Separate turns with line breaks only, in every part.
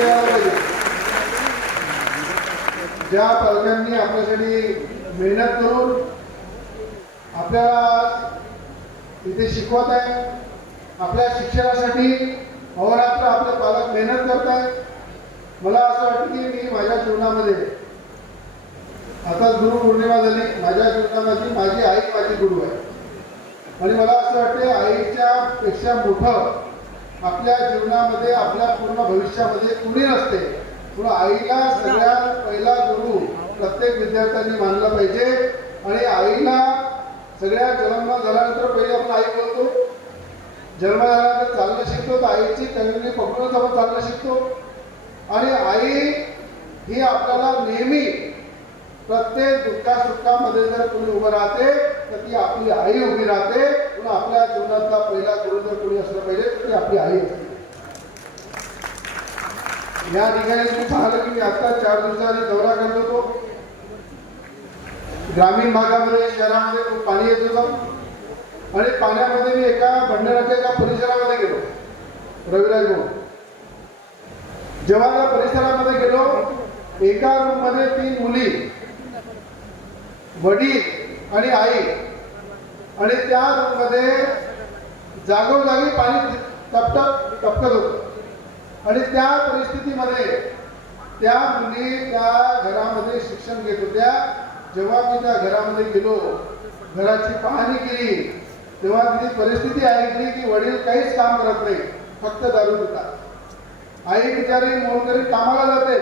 पुढे पाहिजे ज्या पालकांनी आपल्यासाठी मेहनत करून आपल्याला इथे शिकवत आहे आपल्या शिक्षणासाठी अहोरात्र आपले पालक मेहनत करत आहेत. मला असं वाटतं की मी माझ्या जीवनामध्ये आता गुरु पौर्णिमा झाली माझ्या जीवनामध्ये माझी आई माझी गुरु आहे. आणि मला असं वाटते आईच्या पेक्षा मोठं आपल्या जीवनामध्ये आपल्या पूर्ण भविष्यामध्ये कुणी नसते. म्हणून आईला सगळ्यात पहिला गुरु प्रत्येक विद्यार्थ्यांनी मानला पाहिजे. आणि आईला सगळ्या जन्म झाल्यानंतर पहिले आपण आई बोलतो. जन्म झाल्यानंतर चालणं शिकतो तर आईची कंगणी पकडूनच आपण चालणं शिकतो. आणि आई ही आपल्याला नेहमी प्रत्येक दुःखा सुखामध्ये जर कोणी उभं राहते तर ती आपली आई उभी राहते. म्हणून आपल्या जीवनातला पहिला गुरु जर कोणी असलं पाहिजे तर ती आपली आई या ठिकाणी तुम्ही पाहिलं की मी आता चार दिवसांनी दौरा करत होतो ग्रामीण भागामध्ये शहरामध्ये खूप पाणी येत होतं. आणि पाण्यामध्ये मी एका भंडाराच्या एका परिसरामध्ये गेलो रविराज म्हणून जेव्हा त्या परिसरामध्ये गेलो एका रूममध्ये तीन मुली वडील आणि आई आणि त्या रूममध्ये जागोजागी पाणी टपटप टपकत होत. आणि त्या परिस्थितीमध्ये त्या मुली त्या घरामध्ये शिक्षण घेत होत्या. जेव्हा मी त्या घरामध्ये गेलो घराची पाहणी केली तेव्हा तिची परिस्थिती ऐकली की वडील काहीच काम करत नाही फक्त दारू देतात आई बिचारी मोलकरी कामाला जाते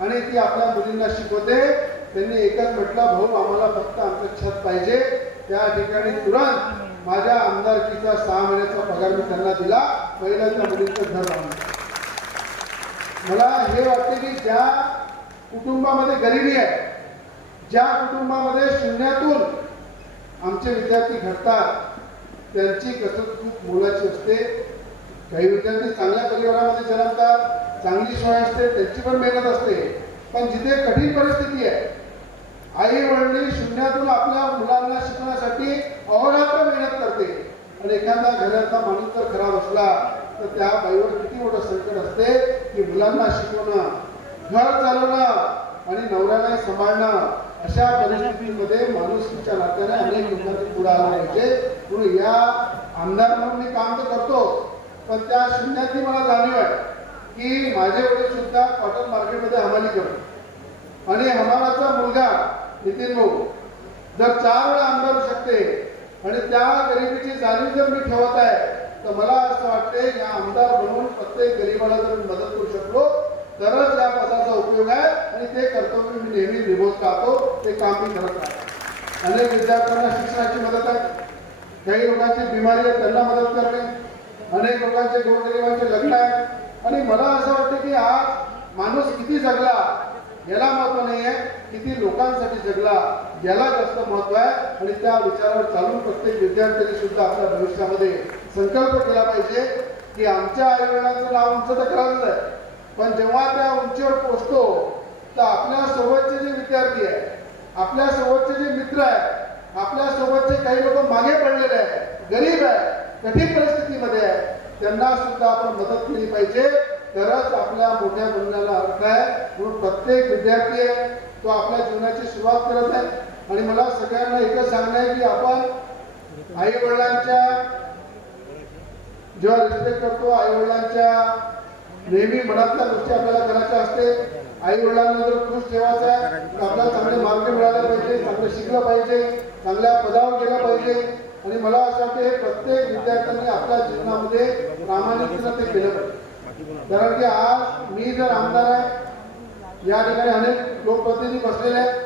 आणि ती आपल्या मुलींना शिकवते. त्यांनी एकच म्हटलं भाऊ आम्हाला फक्त आमचं छत पाहिजे त्या ठिकाणी तुरंत माझ्या आमदारकीचा सहा महिन्याचा पगार मी त्यांना दिला महिलांच्या मुलींचं घर बांधलं. मला हे वाटते की ज्या कुटुंबामध्ये गरिबी आहे ज्या कुटुंबामध्ये शून्यातून आमचे विद्यार्थी घडतात त्यांची कसरत खूप मोलाची असते. काही विद्यार्थी चांगल्या परिवारामध्ये जन्मतात चांगली सोय असते त्यांची पण मेहनत असते. पण जिथे कठीण परिस्थिती आहे आई वडील शून्यातून आपल्या मुलांना शिकण्यासाठी अहोरात्र मेहनत करते. आणि एखादा घराचा माणूस जर खराब असला तर त्या बाईवर किती मोठं संकट असते की मुलांना शिकवणं घर चालवणं आणि नवऱ्याला सांभाळणं अशा परिस्थितीमध्ये माणुसकीच्या नात्याने अनेक लोकांनी पुढे आला पाहिजे. म्हणून या आमदार म्हणून मी काम तर करतो पण त्या शून्यातली मला जाणीव आहे की माझे वडील सुद्धा कॉटन मार्केटमध्ये हमाली करतो आणि हमालाचा मुलगा नितीन भाऊ जर चार वेळा आमदार होऊ शकते आणि त्या गरिबीची जाणीव जर मी ठेवत आहे तर मला असं वाटते या आमदार बनवून प्रत्येक गरीबाला जर मी मदत करू शकलो तरच या पदाचा उपयोग आहे आणि ते कर्तव्य मी नेहमी निभवत राहतो ते काम मी करत राहतो. अनेक विद्यार्थ्यांना शिक्षणाची मदत आहे. काही लोकांची बिमारी आहे त्यांना मदत करणे. अनेक लोकांचे गोरगरिबांचे लग्न आहे. आणि मला असं वाटतं की आज माणूस किती जगला याला महत्त्व नाही आहे किती लोकांसाठी जगला याला जास्त महत्त्व आहे. आणि त्या विचारावर चालून प्रत्येक विद्यार्थ्यांनी सुद्धा आपल्या भविष्यामध्ये संकल्प केला पाहिजे की आमच्या आईवडिलांचं नाव उंच तर करायचं आहे. पण जेव्हा त्या उंचीवर पोचतो तर आपल्या सोबतचे जे विद्यार्थी आहे आपल्या सोबतचे जे मित्र आहे आपल्या सोबतचे काही लोक मागे पडलेले आहे गरीब आहे कठीण परिस्थितीमध्ये आहे त्यांना सुद्धा आपण मदत केली पाहिजे. तरच आपल्या मोठ्या बनण्याला अर्थ आहे. म्हणून प्रत्येक विद्यार्थी आहे तो आपल्या जीवनाची सुरुवात करत आहे. आणि मला सगळ्यांना एकच सांगणं आहे की आपण आई वडिलांच्या जेव्हा रिस्पेक्ट करतो आई वडिलांच्या नेहमी मनातल्या गोष्टी आपल्याला करायच्या असते. आई वडिलांना जर खुश ठेवायचा आहे तर आपल्याला चांगले मार्ग मिळाले पाहिजे चांगलं शिकलं पाहिजे चांगल्या पदावर गेलं पाहिजे. आणि मला असं वाटतं हे प्रत्येक विद्यार्थ्यांनी आपल्या जीवनामध्ये प्रामाणिकपणे ते केलं पाहिजे. कारण की आज मी जर आमदार आहे या ठिकाणी अनेक लोकप्रतिनिधी बसलेले आहेत.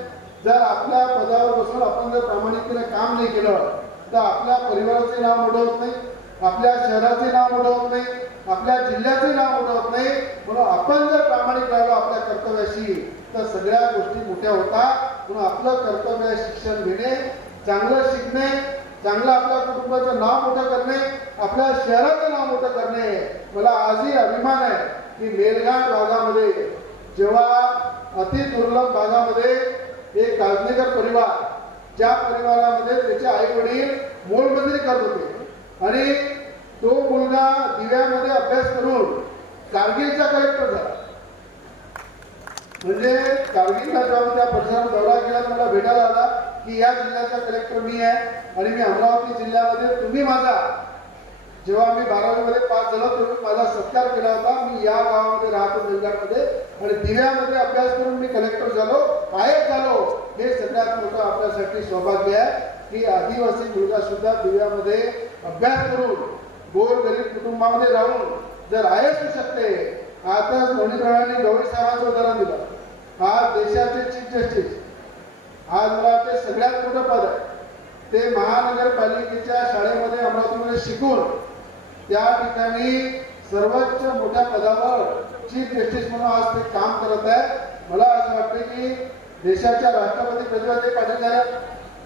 जर आपल्या पदावर बसून आपण जर प्रामाणिकपणे काम नाही केलं तर आपल्या परिवाराचे नाव मोठं होत नाही आपल्या शहराचे नाव मोठं होत नाही आपल्या जिल्ह्याचे नाव मोठं होत नाही. म्हणून आपण जर प्रामाणिक राहिलो आपल्या कर्तव्याशी तर सगळ्या गोष्टी मोठ्या होतात. म्हणून आपलं कर्तव्य शिक्षण घेणे चांगलं शिकणे चांगलं आपल्या कुटुंबाचं नाव मोठं करणे आपल्या शहराचं नाव मोठं करणे मला आजही अभिमान आहे की मेलघाट भागामध्ये जेव्हा अति दुर्लभ भागामध्ये एक काजनेकर परिवार ज्या परिवारामध्ये त्याचे आई वडील मोलमजुरी करत होते आणि तो मुलगा दिव्यामध्ये अभ्यास करून कारगिलचा कलेक्टर झाला. म्हणजे कारगिलला जेव्हा त्या परिसरात दौरा केला मला भेटायला आला. की या जिल्ह्याचा कलेक्टर मी आहे आणि मी अमरावती जिल्ह्यामध्ये तुम्ही माझा जेव्हा मी बारावीमध्ये पास झालो तेव्हा माझा सत्कार केला होता. मी या गावामध्ये राहतो बेलगाडमध्ये आणि दिव्यामध्ये अभ्यास करून मी कलेक्टर झालो पायक झालो. हे सगळ्यात मोठं आपल्यासाठी सौभाग्य आहे. की आदिवासी मुलगा सुद्धा दिव्यामध्ये अभ्यास करून गोर गरीब कुटुंबामध्ये राहून जर आय एस होऊ शकते. आताच नवनीत गवळी साहेबांचं उदाहरण दिलं. आज देशाचे चीफ जस्टिस आज सगळ्यात मोठं पद आहे. ते महानगरपालिकेच्या शाळेमध्ये अमरावतीमध्ये शिकून त्या ठिकाणी सर्वोच्च मोठ्या पदावर चीफ जस्टिस म्हणून आज ते काम करत आहे मला असं वाटतं की देशाच्या राष्ट्रपती प्रतिभाताई पाटील झाल्या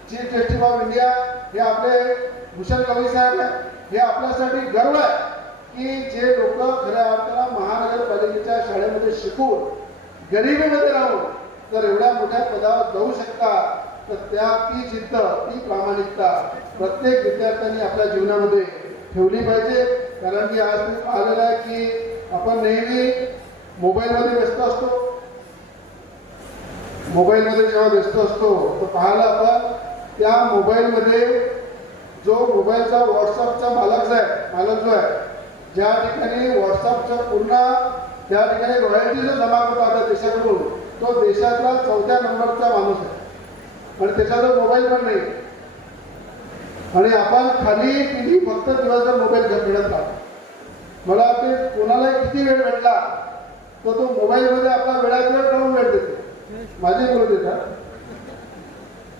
चीफ जस्टिस ऑफ इंडिया हे आपले भूषण गवई साहेब आहे हे आपल्यासाठी गर्व आहे की जे लोक खऱ्या अर्थाला महानगरपालिकेच्या शाळेमध्ये शिकून गरिबीमध्ये राहून जर एवढ्या मोठ्या पदावर जाऊ शकतात तर त्या ती जिद्द ती प्रामाणिकता प्रत्येक विद्यार्थ्यांनी आपल्या जीवनामध्ये ठेवली पाहिजे. कारण की आज मी पाहिलेलं आहे की आपण नेहमी मोबाईलमध्ये व्यस्त असतो. मोबाईलमध्ये जेव्हा व्यस्त असतो तर पाहायला आपण त्या मोबाईलमध्ये जो मोबाईलचा व्हॉट्सअपचा मालक जो आहे मालक जो आहे ज्या ठिकाणी व्हॉट्सअपचा पूर्ण त्या ठिकाणी रॉयल्टीचं जमा करतो आता देशाकडून तो देशातला चौथ्या नंबरचा माणूस आहे. आणि त्याच्याजवळ मोबाईल पण नाही. आणि आपण खाली पिढी फक्त दिवसभर मोबाईल घेत मिळत राहतो मला वाटते कोणाला किती वेळ भेटला तर तो मोबाईलमध्ये आपला वेळात वेळ काढून वेळ देतो. माझे मुलं देतात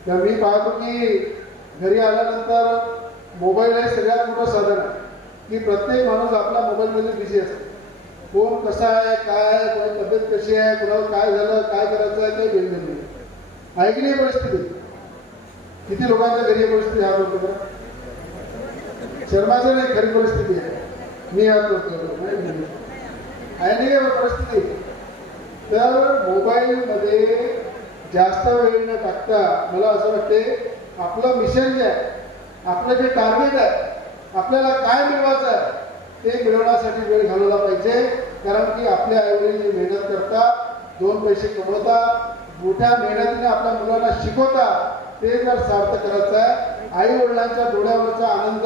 तर मी पाहतो की घरी आल्यानंतर मोबाईल हे सगळ्यात मोठं साधन आहे. की प्रत्येक माणूस आपल्या मोबाईलमध्ये बिझी असतो. कोण कसा आहे काय आहे कोणी तब्येत कशी आहे कोणावर काय झालं काय करायचं आहे काही घेऊन नाही. आहे नाही परिस्थिती? किती लोकांच्या घरी परिस्थिती हात होतो शर्माचं नाही खरी परिस्थिती आहे. मी हात होतो नाही आहे नाही का परिस्थिती? तर मोबाईलमध्ये जास्त वेळ न टाकता मला असं वाटते आपलं मिशन जे आहे आपलं जे टार्गेट आहे आपल्याला काय मिळवायचं आहे ते मिळवण्यासाठी वेळ घालवला पाहिजे. कारण की आपल्या आईवडील जे मेहनत करतात दोन पैसे कमवतात मोठ्या मेहनतीने आपल्या मुलांना शिकवतात ते जर सार्थ करायचं आहे आई वडिलांच्या डोळ्यावरचा आनंद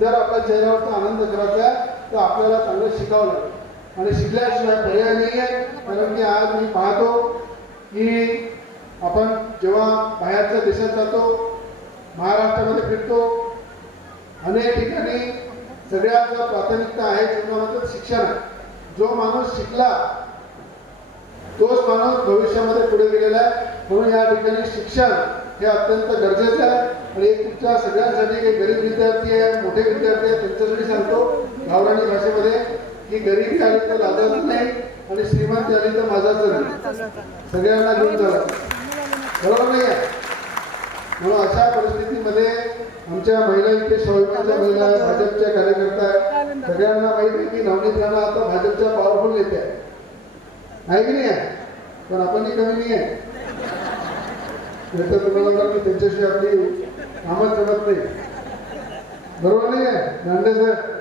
जर आपल्या चेहऱ्यावरचा आनंद करायचा आहे तर आपल्याला चांगलं शिकावं लागेल. आणि शिकल्याशिवाय पर्याय नाही आहे कारण की आज मी पाहतो की आपण जेव्हा बाहेरच्या देशात जातो महाराष्ट्रामध्ये फिरतो अनेक ठिकाणी सगळ्यात प्राथमिकता आहे जीवनामध्ये शिक्षण आहे. जो माणूस शिकला तोच माणूस भविष्यामध्ये पुढे गेलेला आहे. म्हणून या ठिकाणी शिक्षण हे अत्यंत गरजेचं आहे. आणि एक तुमच्या सगळ्यांसाठी काही गरीब विद्यार्थी आहे मोठे विद्यार्थी आहे त्यांच्यासाठी सांगतो गावराणी भाषेमध्ये की गरीब आली तर लाजाच नाही आणि श्रीमंत आली तर माझाच नाही सगळ्यांना घेऊन चला बरोबर नाही आहे? म्हणून अशा परिस्थितीमध्ये आमच्या महिला इथे स्वाभिमानच्या महिला भाजपच्या कार्यकर्ता आहेत. सगळ्यांना माहिती आहे की नवनीत राणा आता भाजपच्या पॉवरफुल नेते आहे की नाही आहे? पण आपण ही कमी नाही आहे. तुम्हाला मी त्यांच्याशी आपली कामच जमत नाही. बरोबर नाही आहे दांडे साहेब?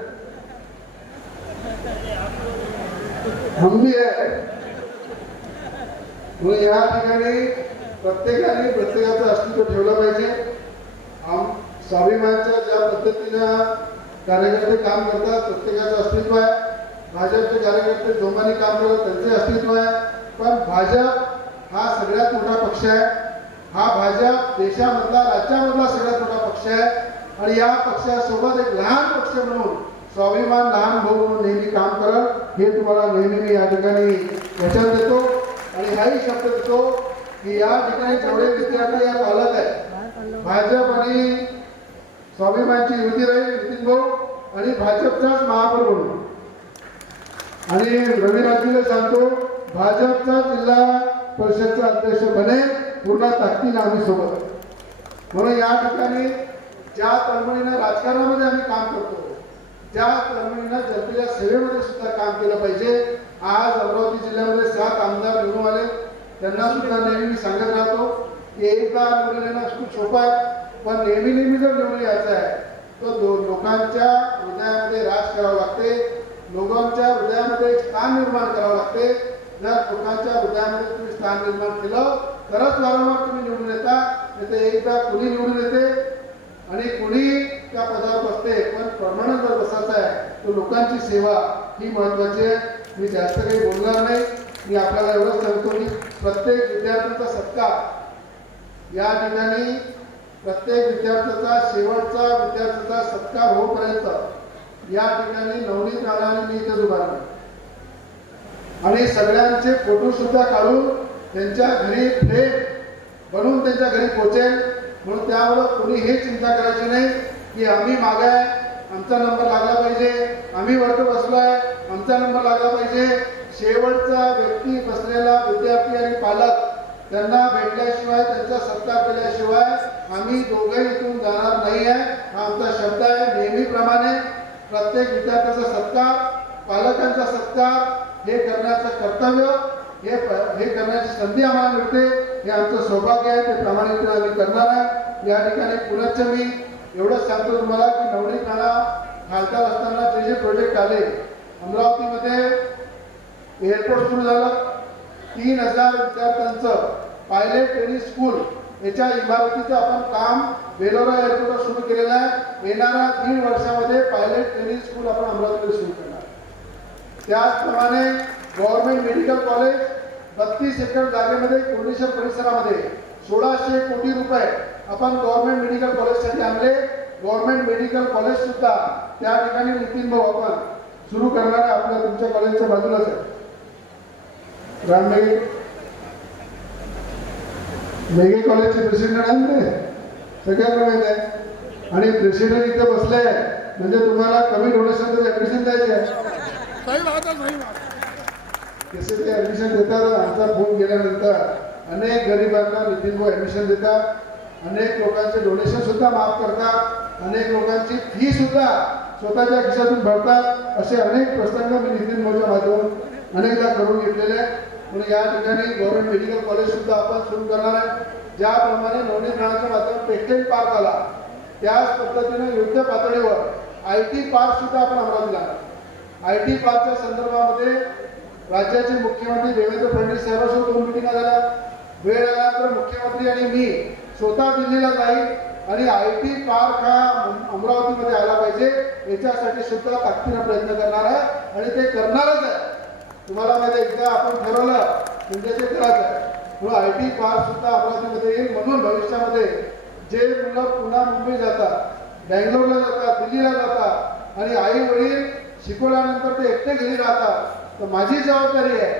हम भी आहे. म्हणून या ठिकाणी प्रत्येकाने प्रत्येकाचं अस्तित्व ठेवलं पाहिजे. आम स्वाभिमानच्या ज्या पद्धतीनं कार्यकर्ते काम करतात प्रत्येकाचं अस्तित्व आहे. भाजपचे कार्यकर्ते जोमाने काम करतात त्यांचे अस्तित्व आहे. पण भाजप हा सगळ्यात मोठा पक्ष आहे. हा भाजप देशामधला राज्यामधला सगळ्यात मोठा पक्ष आहे. आणि या पक्षासोबत एक लहान पक्ष म्हणून स्वाभिमान लहान भाऊ म्हणून नेहमी काम करल हे तुम्हाला नेहमी मी या ठिकाणी वचन देतो. आणि हाही शब्द देतो की या ठिकाणी जेवढे विद्यार्थी या पालक आहे भाजप आणि स्वाभिमानची युती राहील नितीन भाऊ आणि भाजपचाच महापौर म्हणून आणि रवी सांगतो भाजपचा जिल्हा परिषदचा अध्यक्ष बने पूर्ण ताकदीने आम्ही सोबत म्हणून या ठिकाणी ज्या तळमळीनं राजकारणामध्ये आम्ही काम करतो ज्या तळमळीनं जनतेच्या सेवेमध्ये सुद्धा काम केलं पाहिजे आज अमरावती जिल्ह्यामध्ये सात आमदार निवडून आले. त्यांना सुद्धा नेहमी मी सांगत राहतो की एकदा निवडून येणं खूप सोपं आहे. पण नेहमी नेहमी जर निवडून यायचं आहे तर दो लोकांच्या हृदयामध्ये राज करावं लागते. लोकांच्या हृदयामध्ये एक स्थान निर्माण करावं लागते. जर लोकांच्या हृदयामध्ये तुम्ही स्थान निर्माण केलं तरच वारंवार तुम्ही निवडून येता नाही तर एकदा कुणी निवडून येते आणि कुणी त्या पदावर बसते. पण प्रमाणात जर बसायचा आहे तो लोकांची सेवा ही महत्वाची आहे. मी जास्त काही बोलणार नाही. मी आपल्याला एवढंच सांगतो की प्रत्येक विद्यार्थ्यांचा सत्कार या ठिकाणी प्रत्येक विद्यार्थ्याचा शेवटचा विद्यार्थ्याचा सत्कार होईपर्यंत या ठिकाणी नवनीत राणाने मी इथे उभारले आणि सगळ्यांचे फोटो सुद्धा काढून त्यांच्या घरी फ्रेम बनवून त्यांच्या घरी पोहोचेल म्हणून त्यावर कोणी हे चिंता करायची नाही की आम्ही मागे आमचा नंबर लागला पाहिजे. आम्ही वर्ग बसलो आहे आमचा नंबर लागला पाहिजे. शेवटचा व्यक्ती बसलेला विद्यार्थी आणि पालक त्यांना भेटल्याशिवाय त्यांचा सत्कार केल्याशिवाय आम्ही दोघंही इथून जाणार नाही आहे हा आमचा शब्द आहे. नेहमीप्रमाणे प्रत्येक विद्यार्थ्याचा सत्कार पालकांचा सत्कार हे करण्याचं कर्तव्य हे हे करण्याची संधी आम्हाला मिळते. हे आमचं सौभाग्य आहे. ते प्रामाणिकपणे आम्ही करणार आहे. या ठिकाणी पुनश्च मी एवढंच सांगतो तुम्हाला की नवनीत खाना खासदार असताना जे जे प्रोजेक्ट आले अमरावतीमध्ये एअरपोर्ट सुरू झालं. तीन हजार विद्यार्थ्यांचं पायलट ट्रेनिंग स्कूल याच्या इमारतीचं आपण काम बेलोरा एअरपोर्टवर सुरू केलेलं आहे. येणाऱ्या दीड वर्षामध्ये पायलट ट्रेनिंग स्कूल आपण अमरावतीमध्ये सुरू करणार. त्याचप्रमाणे गव्हर्नमेंट मेडिकल कॉलेज बत्तीस एकर जागेमध्ये कोंडेश्वर परिसरामध्ये सोळाशे कोटी रुपये आपण गव्हर्नमेंट मेडिकल कॉलेजसाठी आणले. गव्हर्नमेंट मेडिकल कॉलेज सुद्धा त्या ठिकाणी नितीन भाऊ आपण सुरू करणार आहे. आपल्या तुमच्या कॉलेजच्या बाजूलाच आहे. मेघे कॉलेजचे प्रेसिडेंट आहेत ना सगळ्यांना माहीत आहे आणि प्रेसिडेंट इथे बसले म्हणजे तुम्हाला कमी डोनेशन ऍडमिशन द्यायचे तसे ते ऍडमिशन देतात आमचा फोन गेल्यानंतर. अनेक गरिबांना नितीन भाऊ ऍडमिशन देतात. अनेक लोकांचे डोनेशन सुद्धा माफ करतात. अनेक लोकांची फी सुद्धा स्वतःच्या खिशातून भरतात. असे अनेक प्रसंग मी नितीन भाऊच्या माध्यमातून अनेकदा करून घेतलेले आहेत. म्हणून या ठिकाणी गव्हर्नमेंट मेडिकल कॉलेज सुद्धा आपण सुरू करणार आहे. ज्याप्रमाणे नवनीत राणाच्या माध्यमातून पेटेंट पार्क आला त्याच पद्धतीने युद्ध पातळीवर आय टी पार्क सुद्धा आपण अमरावतीला आय टी पार्कच्या संदर्भामध्ये राज्याचे मुख्यमंत्री देवेंद्र फडणवीस साहेबांसोबत दोन मिटिंगा झाल्या. वेळ तर मुख्यमंत्री आणि मी स्वतः दिल्लीला जाईल आणि आय टी पार्क हा अमरावतीमध्ये आला पाहिजे. याच्यासाठी सुद्धा ताकदीनं प्रयत्न करणार आहे आणि ते करणारच आहे. तुम्हाला माहिती आहे, एकदा आपण ठरवलं म्हणजे ते करायचं म्हणून आय टी पार्क सुद्धा अमरावतीमध्ये येईल म्हणून भविष्यामध्ये जे मुलं पुन्हा मुंबई जातात बँगलोरला जातात दिल्लीला जातात आणि आई वडील शिकवल्यानंतर ते एकटे घरी राहतात तर माझी जबाबदारी आहे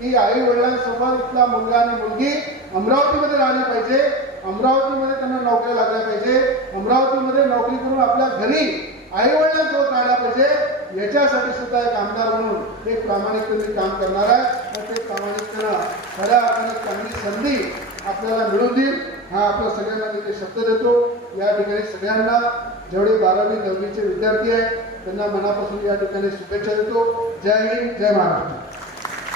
की आई वडिलांसोबत इथला मुलगा आणि मुलगी अमरावतीमध्ये राहिली पाहिजे अमरावतीमध्ये त्यांना नोकऱ्या लागल्या पाहिजे अमरावतीमध्ये नोकरी करून आपल्या घरी आई वडिलांसोबत राहायला पाहिजे याच्यासाठी सुद्धा एक आमदार म्हणून एक प्रामाणिकपणे काम करणार आहे. आणि ते प्रामाणिकपणा खऱ्या अर्थाने चांगली संधी आपल्याला मिळून देईल. हा आपल्या सगळ्यांना तिथे शब्द देतो. या ठिकाणी सगळ्यांना जेवढे बारावी दहावीचे विद्यार्थी आहेत त्यांना मनापासून या ठिकाणी शुभेच्छा देतो. जय हिंद जय महाराष्ट्र.